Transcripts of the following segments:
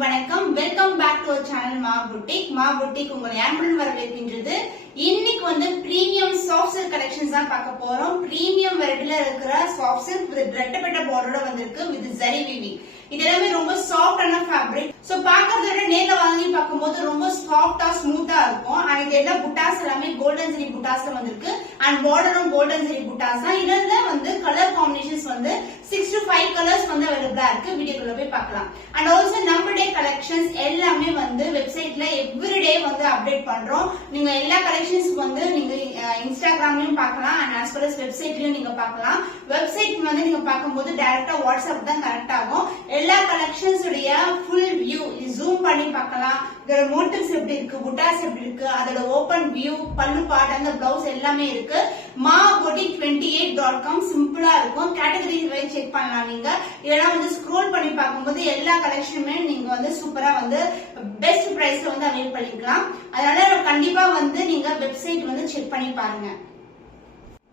அனைவருக்கும் வணக்கம். Welcome back to channel மா புட்டிக் உங்களை அன்புடன் வரவேற்கின்றது. இன்னைக்கு வந்து பிரீமியம் சாஃப்ட் சில்க் கலெக்ஷன்ஸ் தான் பார்க்க போறோம். பிரீமியம் வெரைட்டில இருக்கிற சாஃப்ட் சில்க் வித் ரெட்டப்பட்ட பார்டரோட வந்திருக்கு வித் ஜரி வீவிங். இது எல்லாமே ரொம்ப சாஃப்டான ஃபேப்ரிக். சோ பாக்குறத விட நேர்ல வாங்கி பார்க்கும்போது ரொம்ப சாஃப்டா ஸ்மூத்தா இருக்கும். அண்ட் இது எல்லா புட்டாஸ் எல்லாமே கோல்டன் ஜரி புட்டாஸ்ல வந்திருக்கு. அண்ட் பார்டரும் கோல்டன் ஜரி புட்டாஸ் தான். இதுல வந்து கலர் காம்பினேஷன்ஸ் வந்து 6 to 5 கலர்ஸ் வந்து அவைலபிளா இருக்கு. வீடியோக்குள்ள போய் பார்க்கலாம். அண்ட் ஆல்சோ நம்மளுடைய கலெக்ஷன்ஸ் எல்லாமே வந்து வெப்சைட்ல எவ்ரிடே வந்து அப்டேட் பண்றோம். நீங்க எல்லா கலெக்ஷன்ஸ் வந்து நீங்க இன்ஸ்டாகிராம்லயும் பார்க்கலாம் அண்ட் as well as வெப்சைட்லயும் நீங்க பார்க்கலாம். வெப்சைட் வந்து நீங்க பார்க்கும்போது டைரக்டா வாட்ஸ்அப் தான் கனெக்ட் ஆகும். எல்லா கலெக்ஷன்ஸ் உடைய ஃபுல் வியூ ஜூம் பண்ணி பார்க்கலாம். இதோட மோட்டிவ்ஸ் எப்படி இருக்கு, புட்டாஸ் எப்படி இருக்கு, அதோட ஓபன் வியூ, பல்லு பார்ட், அந்த பிளவுஸ் எல்லாமே இருக்கு. maaboutique28.com சிம்பிளா இருக்கும். கேட்டகரி வைஸ் செக் பண்ணலாம். நீங்க இதெல்லாம் வந்து ஸ்க்ரோல் பண்ணி பார்க்கும்போது எல்லா கலெக்ஷனுமே நீங்க வந்து சூப்பரா வந்து பெஸ்ட் பிரைஸ்ல வந்து அவைல் பண்ணிக்கலாம். அதனால கண்டிப்பா வந்து நீங்க வெப்சைட் வந்து செக் பண்ணி பாருங்க.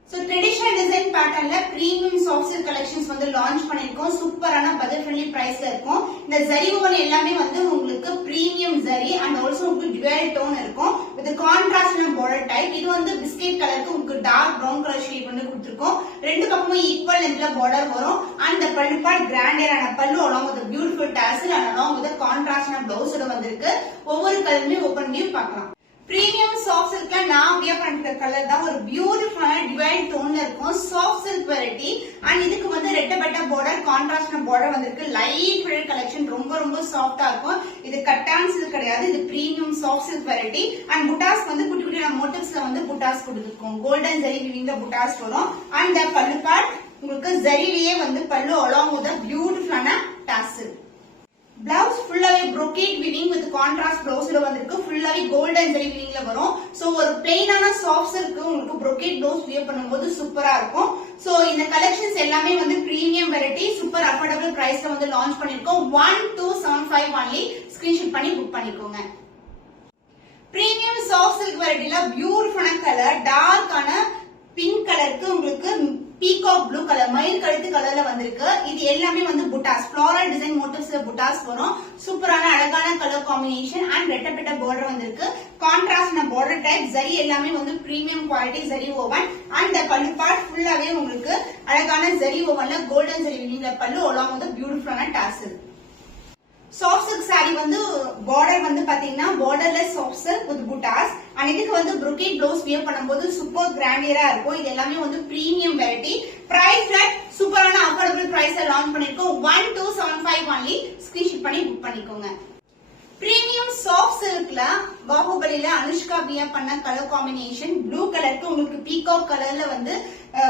சோ ட்ரெடிஷனல் டிசைன் பேட்டர்ன்ல பிரீமியம் சாஃப்ட் சில்க் கலெக்ஷன்ஸ் வந்து லான்ச் பண்ணிருக்கோம். சூப்பரான பட்ஜெட் ஃப்ரெண்ட்லி பிரைஸ்ல இருக்கும். இந்த ஜரி ஓவன் எல்லாமே வந்து உங்களுக்கு பிரீமியம் ஜரி அண்ட் ஆல்சோ உங்களுக்கு டுவல் டோன் இருக்கும் வித் கான்ட்ராஸ்ட் பார்டர் டைப். இது வந்து பிஸ்கட் கலருக்கு உங்களுக்கு டார்க் பிரவுன் கலர் ஷேட் வந்து கொடுத்திருக்கோம். ரெண்டு பக்கமும் ஈக்குவல் லென்த்ல பார்டர் வரும். அண்ட் the பல்லு பார்ட் கிராண்டியரான பல்லு along with beautiful tassel and along with கான்ட்ராஸ்டான பிளவுஸோட வந்திருக்கு. ஒவ்வொரு கலருமே ஓபன் வியூ பார்க்கலாம். பிரீமியம் சாஃப்ட் சில்க்ல நான் வியர் பண்ணிருக்க கலர் தான் ஒரு பியூட்டிஃபுல்லான டிவைன் டோன்ல இருக்கும். சாஃப்ட் சில்க் வெரைட்டி அண்ட் இதுக்கு வந்து ரெட்டப்பட்ட பார்டர் கான்ட்ராஸ்ட் பார்டர் வந்திருக்கு. லைட் வெயிட் கலெக்ஷன் ரொம்ப ரொம்ப சாஃப்டா இருக்கும். இது கட்டான் சில்க் கிடையாது. இது premium soft silk variety and புட்டாஸ் வந்து குட்டி குட்டியான மோட்டிவ்ஸ்ல வந்து புட்டாஸ் கொடுத்துருக்கோம். கோல்டன் ஜரி வீவிங்ல புட்டாஸ் வரும். அண்ட் பல்லு பார்ட் உங்களுக்கு ஜரிலேயே வந்து பல்லு along with பியூட்டிஃபுல்லான tassel. பிளவுஸ் ஃபுல்லாவே brocade weaving with contrast பிளவுஸ்ல வந்திருக்கு. ஃபுல்லாவே கோல்டன் ஜரி வீவிங்ல வரும். சோ ஒரு பிளைனான சாஃப்ட் சில்க் உங்களுக்கு brocade பிளவுஸ் வியர் பண்ணும்போது சூப்பரா இருக்கும். சோ இந்த கலெக்ஷன்ஸ் எல்லாமே வந்து பிரீமியம் வெரைட்டி சூப்பர் அஃபோர்டபிள் பிரைஸ்ல வந்து லான்ச் பண்ணிருக்கோம். 1275 only. ஸ்கிரீன்ஷாட் பண்ணி புக் பண்ணிக்கோங்க. பிரீமியம் சாஃப்ட் சில்க் வெரைட்டில பியூட்டிஃபுல்லான கலர் டார்க்கான பிங்க் கலருக்கு உங்களுக்கு பீகாக் ப்ளூ கலர் மயில் கழுத்து கலர்ல வந்திருக்கு. இது எல்லாமே வந்து புட்டாஸ் ஃப்ளோரல் டிசைன் மோட்டிவ்ஸ்ல புட்டாஸ் வரும். சூப்பரான அழகான கலர் காம்பினேஷன் அண்ட் ரெட்டப்பட்ட பார்டர் வந்திருக்கு. கான்ட்ராஸ்ட் பார்டர் டைப் ஜரி எல்லாமே வந்து premium quality zari woven and pallu part ஃபுல்லாவே உங்களுக்கு அழகான ஜரி ஓவன்ல கோல்டன் ஜரி வீவிங்ல பல்லு along with பியூட்டிஃபுல்லான tassel. சாஃப்ட் சில்க் சாரி வந்து பார்டர் வந்து பாத்தீங்கன்னா பார்டர்லெஸ் சாஃப்ட் சில்க் வித் புட்டாஸ் அண்ட் இதுக்கு வந்து brocade பிளவுஸ் வியர் பண்ணும்போது சூப்பர் கிராண்டியரா இருக்கும். இது எல்லாமே வந்து பிரீமியம் வெரைட்டி. பிரைஸ் சூப்பரான அஃபோர்டபிள் பிரைஸ்ல லான்ச் பண்ணிருக்கோம். 1275 only. ஸ்கிரீன்ஷாட் பண்ணி புக் பண்ணிக்கோங்க. பிரீமியம் சாஃப்ட் சில்க்ல பாகுபலில அனுஷ்கா வியர் பண்ண கலர் காம்பினேஷன் ப்ளூ கலருக்கு உங்களுக்கு பீகாக் கலர்ல வந்து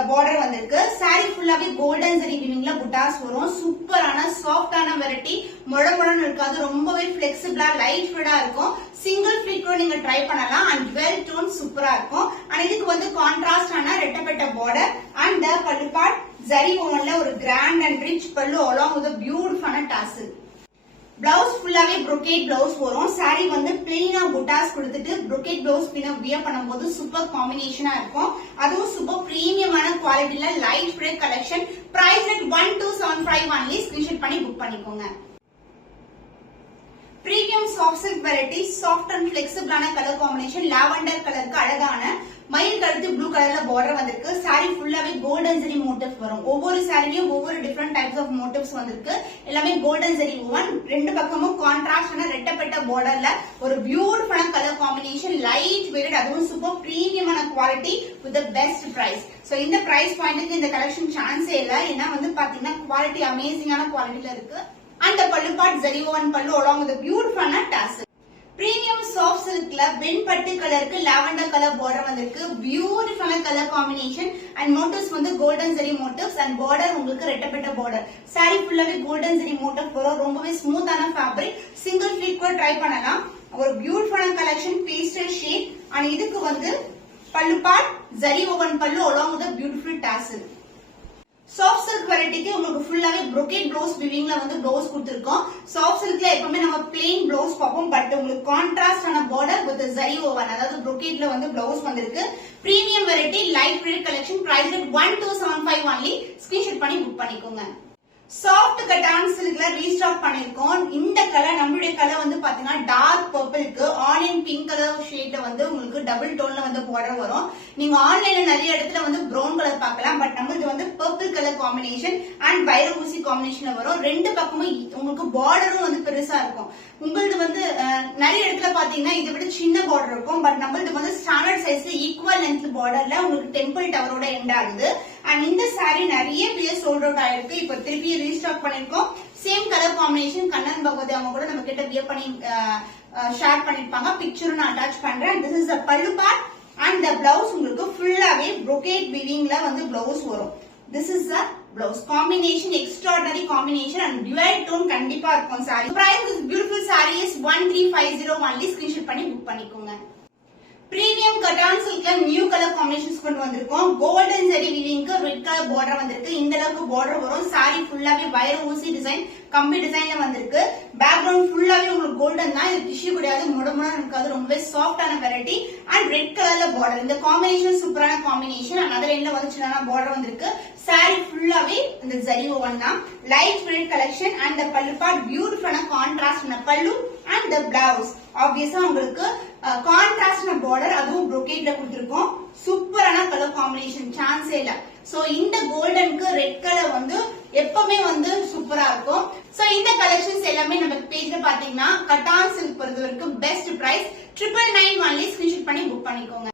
பார்டர் வந்திருக்கு. சாரி ஃபுல்லாவே கோல்டன் ஜரி வீவிங்ல புட்டாஸ் வரும். சூப்பரான சாஃப்டான வெரைட்டி. மொழமொழன்னு இருக்காது. ரொம்பவே பிளெக்சிபிளா லைட் வெயிட்டா இருக்கும். சிங்கிள் ஃபிட் கூட நீங்க ட்ரை பண்ணலாம் அண்ட் டுவெல் டோன் சூப்பரா இருக்கும். அண்ட் இதுக்கு வந்து கான்ட்ராஸ்டான ரெட்டப்பட்ட border and pallu part zari ஓவன்ல ஒரு grand and rich pallu along with பியூட்டிஃபுல்லான tassel. பிளவுஸ் ஃபுல்லாவே brocade பிளவுஸ் வரும். சாரி வந்து பிளெயினா புட்டாஸ் கொடுத்துட்டு brocade பிளவுஸ் வியர் பண்ணும்போது சூப்பர் காம்பினேஷனா இருக்கும். அதுவும் சூப்பர் பிரீமியமான குவாலிட்டில light weight collection. Price 1275 only. Screenshot பண்ணி புக் பண்ணிக்கோங்க. Premium soft silk variety soft and பிளெக்சிபிளான கலர் காம்பினேஷன் லாவெண்டர் கலருக்கு அழகான மயில் கழுத்து ப்ளூ கலர்ல பார்டர் வந்திருக்கு. சாரி ஃபுல்லாவே கோல்டன் ஜரி மோட்டிவ் வரும். ஒவ்வொரு சாரிலையும் ஒவ்வொரு டிஃபரெண்ட் டைப்ஸ் ஆஃப் மோட்டிவ்ஸ் வந்திருக்கு. எல்லாமே கோல்டன் ஜரி ஓவன். ரெண்டு பக்கமும் கான்ட்ராஸ்டான ரெட்டப்பட்ட பார்டர்ல ஒரு பியூட்டிஃபுல்லான கலர் காம்பினேஷன் லைட் வெயிட் அதுவும் சூப்பர் பிரீமியமான quality with best price. So இந்த பிரைஸ் பாயிண்ட்க்கு இந்த கலெக்ஷன் சான்ஸே இல்ல. ஏன்னா வந்து பாத்தீங்கன்னா குவாலிட்டி அமேசிங்கான குவாலிட்டில இருக்கு. அந்த பல்லு part zari woven pallu along with பியூட்டிஃபுல்லான tassel. பிரீமியம் சாஃப்ட் சில்க்ல வெண்பட்டு கலருக்கு லாவெண்டர் கலர் பார்டர் வந்திருக்கு. பியூட்டிஃபுல்லான கலர் காம்பினேஷன் அண்ட் மோட்டிவ்ஸ் வந்து golden zari motives and border உங்களுக்கு ரெட்டப்பட்ட பார்டர். சாரி ஃபுல்லாவே கோல்டன் ஜரி மோட்டிவ் வரும். ரொம்பவே ஸ்மூத்தான ஃபேப்ரிக். சிங்கிள் ஃபிட் கூட ட்ரை பண்ணலாம். ஒரு பியூட்டிஃபுல்லான கலெக்ஷன் பேஸ்டல் ஷேட் அண்ட் இதுக்கு வந்து pallu part zari woven pallu along with beautiful tassel. Soft silk வெரைட்டிக்கு உங்களுக்கு ஃபுல்லாவே brocade பிளவுஸ் வீவிங்ல வந்து பிளவுஸ் கொடுத்திருக்கோம். சாஃப்ட் சில்க்ல எப்பவுமே நம்ம பிளெயின் பிளவுஸ் பார்ப்போம். பட் உங்களுக்கு கான்ட்ராஸ்டான பார்டர் வித் ஜரி ஓவன் அதாவது brocadeல வந்து பிளவுஸ் வந்திருக்கு. Premium variety light weight collection. Price 1275 only. Screenshot பண்ணி புக் பண்ணிக்கோங்க. சாஃப்ட் கட்டான் சில்க்ல ரீஸ்டாக் பண்ணிருக்கோம். இந்த கலர் நம்மளுடைய சாரியுடைய கலர் வந்து பாத்தீங்கன்னா டார்க் பர்பிள்க்கு ஆனியன் பிங்க் கலர் ஷேட்ல வந்து உங்களுக்கு டபுள் டோன்ல வந்து பார்டர் வரும். நீங்க ஆன்லைன்ல நிறைய இடத்துல வந்து ப்ரௌன் கலர் பார்க்கலாம். பட் நம்மளுக்கு வந்து பர்பிள் கலர் காம்பினேஷன் அண்ட் வைர ஊசி காம்பினேஷன்ல வரும். ரெண்டு பக்கமும் உங்களுக்கு பார்டரும் வந்து பெருசா இருக்கும். உங்களுக்கு வந்து நிறைய இடத்துல பாத்தீங்கன்னா இதை விட சின்ன பார்டர் இருக்கும். பட் நம்மளுக்கு வந்து ஸ்டாண்டர்ட் சைஸ்ல ஈக்குவல் லென்த் பார்டர்ல உங்களுக்கு டெம்பிள் டவரோட எண்ட் ஆகுது. அண்ட் இந்த சாரி நிறைய பேர் சோல்ட் அவுட் ஆயிருக்கு. இப்ப திருப்பி ரீஸ்டாக் பண்ணிருக்கோம். Same colour combination Kannan Bhagavathi அவங்க கூட நம்ம கிட்ட வியர் பண்ணி ஷேர் பண்ணிருப்பாங்க. பிக்சரும் நான் அட்டாச் பண்றேன். திஸ் இஸ் த பல்லு பார்ட் அண்ட் த பிளவுஸ் உங்களுக்கு ஃபுல்லாவே brocade weavingல வந்து பிளவுஸ் வரும். This is the blouse combination. Extraordinary combination and டிவைட் டோன் கண்டிப்பா இருக்கும் sari. Price this beautiful sari is 1350 only. Screenshot பண்ணி புக் பண்ணிக்கோங்க. பிரீமியம் கட்டான் சில்க்ல நியூ கலர் காம்பினேஷன்ஸ் கொண்டு வந்திருக்கோம். கோல்டன் ஜெரி வீவிங்க்கு ரெட் கலர் பார்டர் வந்திருக்கு. இந்த அளவுக்கு பார்டர் வரும். சாரி ஃபுல்லாவே வைர ஊசி டிசைன் கம்பி டிசைன்ல வந்திருக்கு. பேக்ரவுண்ட் ஃபுல்லாவே உங்களுக்கு கோல்டன் தான். இது டிஷ்யூ கிடையாது, முடமுடா இருக்காது. ரொம்பவே சாஃப்டான வெரைட்டி அண்ட் ரெட் கலர்ல பார்டர். இந்த காம்பினேஷன் சூப்பரான காம்பினேஷன். அதர் எண்ட்ல வந்து சின்ன பார்டர் வந்திருக்கு. சாரி ஃபுல்லாவே இந்த ஜரி ஓவன் தான். Light print collection and the பல்லு பார்ட் பியூட்டிஃபுல்லான கான்ட்ராஸ்ட் பல்லு அண்ட் த பிளவுஸ் ஆப்வியஸா உங்களுக்கு கான்ட்ராஸ்ட் பார்டர், அதுவும் brocade கொடுத்திருக்கோம். சூப்பரான கலர் காம்பினேஷன், சான்ஸே இல்ல. சோ இந்த கோல்டனுக்கு ரெட் கலர் வந்து எப்பவுமே வந்து சூப்பரா இருக்கும். சோ இந்த கலெக்ஷன்ஸ் எல்லாமே நம்ம பேஜ்ல பாத்தீங்கன்னா கட்டான் சில்க் பொறுத்த வரைக்கும் பெஸ்ட் பிரைஸ் 999 ஒன்லி. ஸ்கிரீன்ஷாட் பண்ணி புக் பண்ணிக்கோங்க.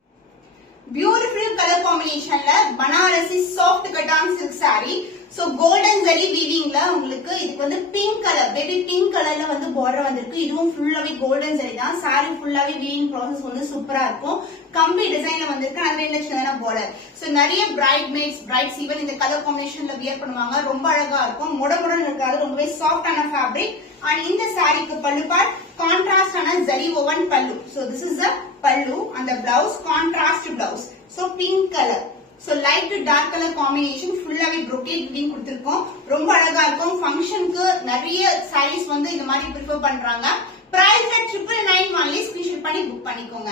பியூட்டிஃபுல் கலர் காம்பினேஷன்ல Banarasi soft cotton silk sari. So golden zari வீவிங்ல உங்களுக்கு இதுக்கு வந்து பிங்க் கலர், பேபி பிங்க் கலர்ல வந்து பார்டர் வந்திருக்கு. இதுவும் ஃபுல்லாவே கோல்டன் ஜரி தான். சாரி ஃபுல்லாவே வீவிங் ப்ராசஸ் வந்து சூப்பரா இருக்கும். கம்பி டிசைன்ல வந்திருக்கு. அதுல என்ன சின்ன பார்டர். சோ நிறைய பிரைட் மேட்ஸ், பிரைட்ஸ் ஈவன் இந்த கலர் காம்பினேஷன்ல வியர் பண்ணுவாங்க. ரொம்ப அழகா இருக்கும். முடமுடன் இருக்காது. ரொம்பவே சாஃப்டான ஃபேப்ரிக். அண்ட் இந்த சாரிக்கு பல்லு பார்ட் கான்ட்ராஸ்ட் ஆன ஜரி ஓவன் பல்லு. சோ திஸ் இஸ் த பல்லு and the blouse contrast blouse. So pink color. So light to dark color combination ஃபுல்லாவே brocade weaving கொடுத்திருக்கோம். ரொம்ப அழகா இருக்கும். ஃபங்க்ஷனுக்கு நிறைய sarees வந்து இந்த மாதிரி ப்ரிஃபர் பண்றாங்க. Price 999 only. ஸ்கிரீன்ஷாட் பண்ணி புக் பண்ணிக்கோங்க.